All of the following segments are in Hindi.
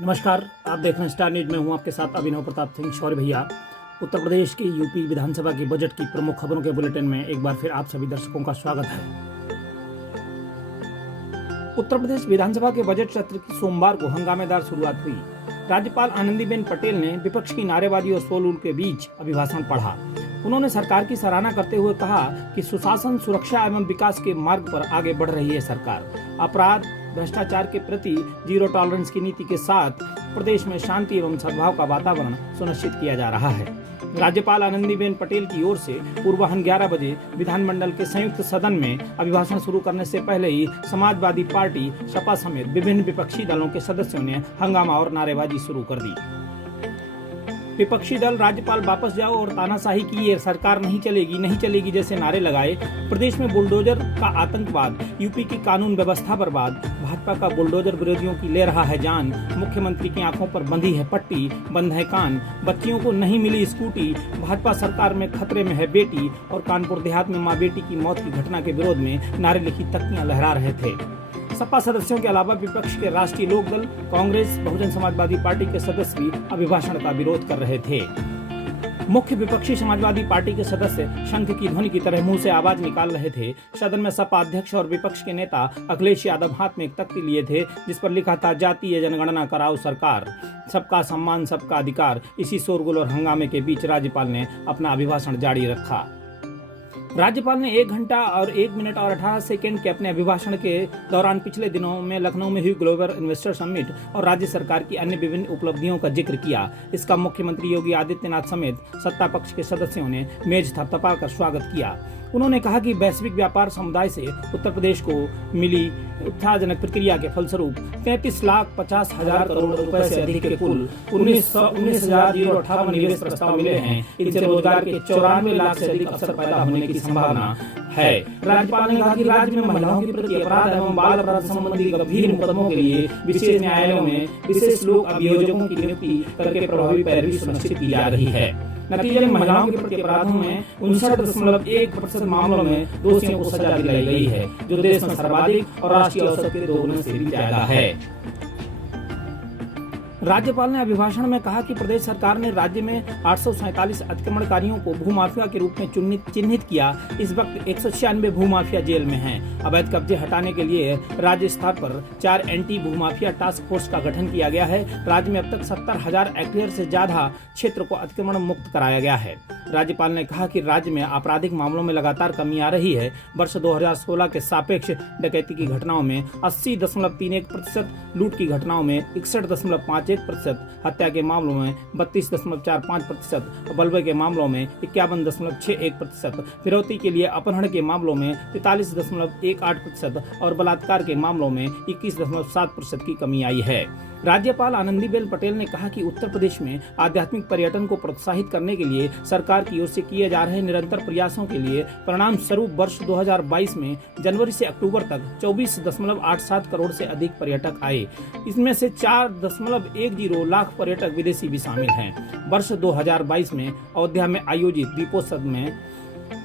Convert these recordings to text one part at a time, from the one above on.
नमस्कार, आप देख रहे हैं स्टार न्यूज में हूं आपके साथ अभिनव प्रताप सिंह शौर्य भैया। उत्तर प्रदेश की यूपी विधानसभा की बजट की प्रमुख खबरों के बुलेटिन में एक बार फिर आप सभी दर्शकों का स्वागत है। उत्तर प्रदेश विधानसभा के बजट सत्र की सोमवार को हंगामेदार शुरुआत हुई। राज्यपाल आनंदीबेन पटेल ने विपक्ष की नारेबाजी और शोरगुल के बीच अभिभाषण पढ़ा। उन्होंने सरकार की सराहना करते हुए कहा कि सुशासन, सुरक्षा एवं विकास के मार्ग पर आगे बढ़ रही है सरकार। अपराध, भ्रष्टाचार के प्रति जीरो टॉलरेंस की नीति के साथ प्रदेश में शांति एवं सद्भाव का वातावरण सुनिश्चित किया जा रहा है। राज्यपाल आनंदीबेन पटेल की ओर से पूर्वाह्न 11 बजे विधानमंडल के संयुक्त सदन में अभिभाषण शुरू करने से पहले ही समाजवादी पार्टी, सपा समेत विभिन्न विपक्षी दलों के सदस्यों ने हंगामा और नारेबाजी शुरू कर दी। विपक्षी दल राज्यपाल वापस जाओ और तानाशाही की ये सरकार नहीं चलेगी जैसे नारे लगाए। प्रदेश में बुलडोजर का आतंकवाद, यूपी की कानून व्यवस्था बर्बाद, भाजपा का बुलडोजर विरोधियों की ले रहा है जान, मुख्यमंत्री की आंखों पर बंधी है पट्टी, बंद है कान, बच्चियों को नहीं मिली स्कूटी, भाजपा सरकार में खतरे में है बेटी और कानपुर देहात में मां बेटी की मौत की घटना के विरोध में नारे लिखी तख्तियां लहरा रहे थे। सपा सदस्यों के अलावा विपक्ष के राष्ट्रीय लोकदल, कांग्रेस, बहुजन समाजवादी पार्टी के सदस्य भी अभिभाषण का विरोध कर रहे थे। मुख्य विपक्षी समाजवादी पार्टी के सदस्य शंख की ध्वनि की तरह मुंह से आवाज निकाल रहे थे। सदन में सपा अध्यक्ष और विपक्ष के नेता अखिलेश यादव हाथ में एक तख्ती लिए थे जिस पर लिखा था, जातीय जनगणना कराओ सरकार, सबका सम्मान सबका अधिकार। इसी शोरगुल और हंगामे के बीच राज्यपाल ने अपना अभिभाषण जारी रखा। राज्यपाल ने 1 घंटा और 1 मिनट और 18 सेकेंड के अपने अभिभाषण के दौरान पिछले दिनों में लखनऊ में हुई ग्लोबल इन्वेस्टर समिट और राज्य सरकार की अन्य विभिन्न उपलब्धियों का जिक्र किया। इसका मुख्यमंत्री योगी आदित्यनाथ समेत सत्ता पक्ष के सदस्यों ने मेज थपथपाकर स्वागत किया। उन्होंने कहा कि वैश्विक व्यापार समुदाय से उत्तर प्रदेश को मिली उत्साहजनक प्रक्रिया के फलस्वरूप 33,50,000 करोड़ रुपए से अधिक के कुल 19,058 निवेश प्रस्ताव मिले हैं। इनसे रोजगार के 94 लाख से अधिक अवसर पैदा होने की संभावना है। राज्यपाल ने कहा कि राज्य में महिलाओं के प्रति अपराध एवं बाल अपराध संबंधी गंभीर मुकदमों के लिए विशेष न्यायालयों में विशेष लोक अभियोजकों की नियुक्ति करके प्रभावी पैरवी सुनिश्चित की जा रही है। नतीजे में महिलाओं के प्रति अपराधों में 59.1% मामलों में दोषियों को सजा दिलाई गई है, जो देश में सर्वाधिक और राष्ट्रीय औसत के 2 गुना से भी ज्यादा है। राज्यपाल ने अभिभाषण में कहा कि प्रदेश सरकार ने राज्य में 847 अतिक्रमणकारियों को भूमाफिया के रूप में चिन्हित किया। इस वक्त 196 भूमाफिया जेल में हैं। अवैध कब्जे हटाने के लिए राज्य स्तर पर 4 एंटी भूमाफिया टास्क फोर्स का गठन किया गया है। राज्य में अब तक 70,000 हेक्टेयर से ज्यादा क्षेत्र को अतिक्रमण मुक्त कराया गया है। राज्यपाल ने कहा कि राज्य में आपराधिक मामलों में लगातार कमी आ रही है। वर्ष 2016 के सापेक्ष डकैती की घटनाओं में 80.31%, लूट की घटनाओं में 61.51%, हत्या के मामलों में 32.45%, बलवे के मामलों में 51.61%, फिरौती के लिए अपहरण के मामलों में 43.18% और बलात्कार के मामलों में 21.7% की कमी आई है। राज्यपाल आनंदीबेन पटेल ने कहा कि उत्तर प्रदेश में आध्यात्मिक पर्यटन को प्रोत्साहित करने के लिए सरकार की ओर से किए जा रहे निरंतर प्रयासों के लिए परिणाम स्वरूप वर्ष 2022 में जनवरी से अक्टूबर तक 24.87 करोड़ से अधिक पर्यटक आए। इसमें से 4.10 लाख पर्यटक विदेशी भी शामिल हैं। वर्ष 2022 में अयोध्या में आयोजित दीपोत्सव में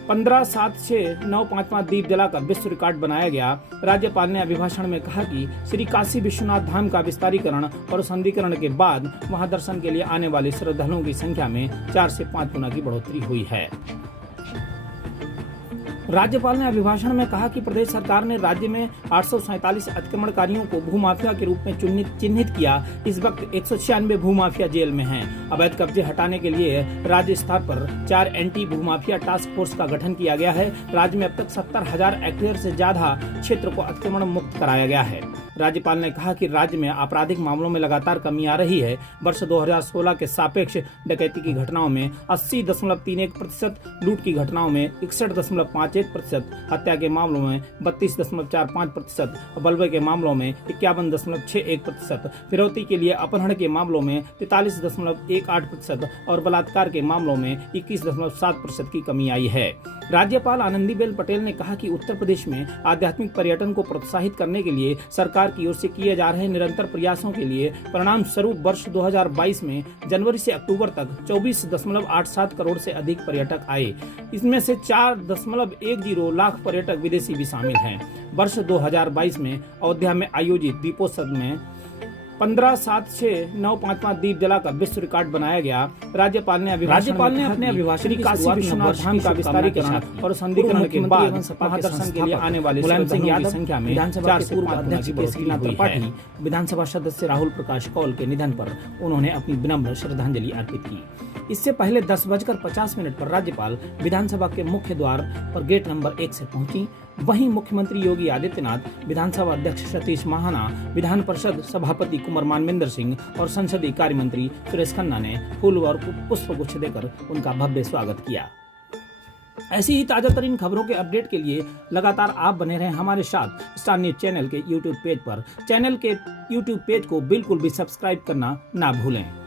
15,7,6,955 दीप जलाकर विश्व रिकॉर्ड बनाया गया। राज्यपाल ने अभिभाषण में कहा कि श्री काशी विश्वनाथ धाम का विस्तारीकरण और सौंदर्यीकरण के बाद वहां दर्शन के लिए आने वाले श्रद्धालुओं की संख्या में 4 से 5 गुना की बढ़ोतरी हुई है। राज्यपाल ने अभिभाषण में कहा कि प्रदेश सरकार ने राज्य में 847 अतिक्रमणकारियों को भूमाफिया के रूप में चिन्हित किया। इस वक्त 196 भूमाफिया जेल में हैं। अवैध कब्जे हटाने के लिए राज्य स्तर पर 4 एंटी भूमाफिया टास्क फोर्स का गठन किया गया है। राज्य में अब तक 70,000 हेक्टेयर से ज्यादा क्षेत्र को अतिक्रमण मुक्त कराया गया है। राज्यपाल ने कहा कि राज्य में आपराधिक मामलों में लगातार कमी आ रही है। वर्ष 2016 के सापेक्ष डकैती की घटनाओं में 80.31%, लूट की घटनाओं में 61.51%, हत्या के मामलों में 32.45%, बलवे के मामलों में 51.61%, फिरौती के लिए अपहरण के मामलों में 43.18% और बलात्कार के मामलों में 21.7% की कमी आई है। राज्यपाल आनंदीबेन पटेल ने कहा कि उत्तर प्रदेश में आध्यात्मिक पर्यटन को प्रोत्साहित करने के लिए सरकार की ओर से किए जा रहे निरंतर प्रयासों के लिए परिणाम स्वरूप वर्ष 2022 में जनवरी से अक्टूबर तक 24.87 करोड़ से अधिक पर्यटक आए। इसमें से 4.10 लाख पर्यटक विदेशी भी शामिल हैं। वर्ष 2022 में अयोध्या में आयोजित दीपोत्सव में 15,7,6,9,5 दीप जलाकर विश्व रिकॉर्ड बनाया गया। राज्यपाल ने अपने अभिभाषण की काशी विश्वनाथ धाम का विस्तारीकरण और संधिकरण के बाद महादर्शन के लिए आने वाले मुलायम सिंह यादव की संख्या में विधानसभा के पूर्व अध्यक्ष केसरीनाथ त्रिपाठी, विधानसभा सदस्य राहुल प्रकाश कौल के निधन पर उन्होंने अपनी विनम्र श्रद्धांजलि अर्पित की। इससे पहले 10:50 पर राज्यपाल विधानसभा के मुख्य द्वार पर गेट नंबर 1 से पहुंची। वहीं मुख्यमंत्री योगी आदित्यनाथ, विधानसभा अध्यक्ष सतीश महाना, विधान परिषद सभापति कुंवर मानवेंद्र सिंह और संसदीय कार्य मंत्री सुरेश खन्ना ने फूल और पुष्पगुच्छ देकर उनका भव्य स्वागत किया। ऐसी ही ताजा तरीन खबरों के अपडेट के लिए लगातार आप बने रहें हमारे साथ स्टार न्यूज चैनल के यूट्यूब पेज पर। चैनल के यूट्यूब पेज को बिल्कुल भी सब्सक्राइब करना ना भूलें।